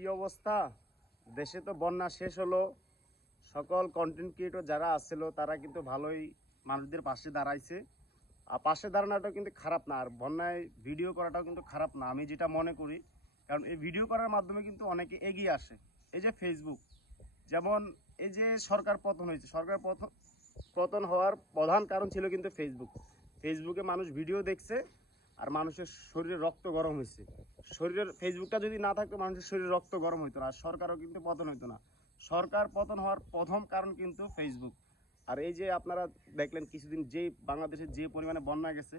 কি অবস্থা? দেশে তো বন্যা শেষ হলো। সকল কন্টেন্ট ক্রিয়েটর যারা আসছিল তারা কিন্তু ভালোই মানুষদের পাশে দাঁড়াইছে। আর পাশে দাঁড়ানোটাও কিন্তু খারাপ না, আর বন্যায় ভিডিও করাটাও কিন্তু খারাপ না, আমি যেটা মনে করি। কারণ এই ভিডিও করার মাধ্যমে কিন্তু অনেকে এগিয়ে আসে। এই যে ফেসবুক, যেমন এই যে সরকার পতন হয়েছে, সরকার পতন হওয়ার প্রধান কারণ ছিল কিন্তু ফেসবুক। ফেসবুকে মানুষ ভিডিও দেখছে আর মানুষের শরীরে রক্ত গরম হয়েছে। ফেসবুকটা যদি না থাকতো মানুষের শরীরে রক্ত গরম হইতো না, আর সরকারও কিন্তু পতন হইতো না। সরকার পতন হওয়ার প্রথম কারণ কিন্তু ফেসবুক। আর এই যে আপনারা দেখলেন কিছুদিন যে বাংলাদেশে যে পরিমাণে বন্যা গেছে,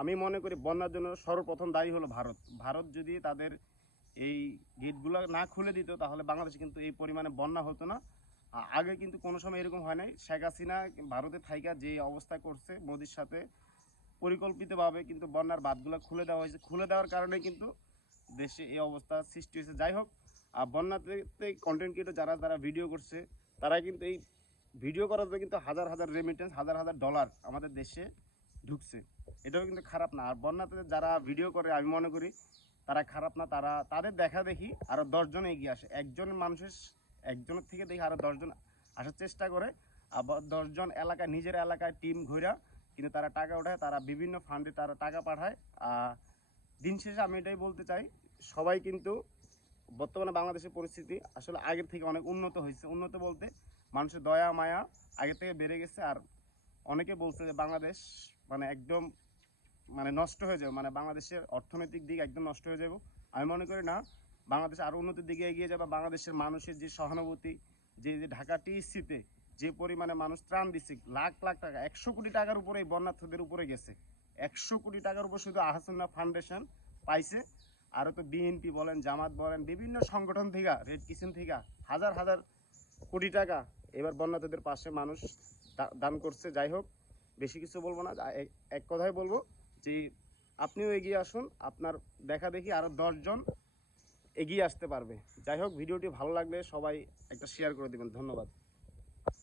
আমি মনে করি বন্যার জন্য সর্বপ্রথম দায়ী হলো ভারত। ভারত যদি তাদের এই গেটগুলো না খুলে দিত তাহলে বাংলাদেশে কিন্তু এই পরিমাণে বন্যা হতো না। আগে কিন্তু কোনো সময় এরকম হয় নাই। শেখ হাসিনা ভারতে থাইকা যে অবস্থা করছে মোদির সাথে, পরিকল্পিতভাবে কিন্তু বন্যার বাঁধগুলো খুলে দেওয়া হয়েছে। খুলে দেওয়ার কারণে কিন্তু দেশে এই অবস্থা সৃষ্টি হয়েছে। যাই হোক, বন্যাতে কন্টেন্ট ক্রিয়েটর যারা যারা ভিডিও করছে, তারা কিন্তু এই ভিডিও করাতে কিন্তু হাজার হাজার রেমিটেন্স, হাজার হাজার ডলার আমাদের দেশে ঢুকছে। এটাও কিন্তু খারাপ না। আর বন্যাতে যারা ভিডিও করে আমি মনে করি তারা খারাপ না, তারা তাদের দেখা দেখি আরও 10 জন এগিয়ে আসে। একজনের থেকে দেখি আরও 10 জন আসার চেষ্টা করে। আবার 10 জন এলাকায়, নিজের এলাকায় টিম ঘুরা কিন্তু তারা টাকা ওঠায়, তারা বিভিন্ন ফান্ডে তারা টাকা পাঠায়। দিন শেষে আমি এটাই বলতে চাই, সবাই কিন্তু বর্তমানে বাংলাদেশের পরিস্থিতি আসলে আগের থেকে অনেক উন্নত হয়েছে। উন্নত বলতে মানুষের দয়া মায়া আগের থেকে বেড়ে গেছে। আর অনেকে বলছে যে বাংলাদেশ মানে একদম মানে নষ্ট হয়ে যাবে, মানে বাংলাদেশের অর্থনৈতিক দিক একদম নষ্ট হয়ে যাবে। আমি মনে করি না, বাংলাদেশ আরও উন্নতির দিকে এগিয়ে যাবে। বাংলাদেশের মানুষের যে সহানুভূতি, যে যে ঢাকা টিএসসিতে যে পরিমাণে মানুষ ত্রাণ দিচ্ছে, লাখ লাখ টাকা, 100 কোটি টাকার উপরে এই বন্যার্থদের উপরে গেছে। 100 কোটি টাকার উপর শুধু আহসানুল্লাহ ফাউন্ডেশন পাইছে। আরও তো বিএনপি বলেন, জামাত বলেন, বিভিন্ন সংগঠন থেকে, রেড কিচেন থেকে হাজার হাজার কোটি টাকা এবার বন্যার্থদের পাশে মানুষ দান করছে। যাই হোক, বেশি কিছু বলবো না, এক কথাই বলবো যে আপনিও এগিয়ে আসুন। আপনার দেখা দেখি আরও 10 জন এগিয়ে আসতে পারবে। যাই হোক, ভিডিওটি ভালো লাগলে সবাই একটা শেয়ার করে দেবেন। ধন্যবাদ।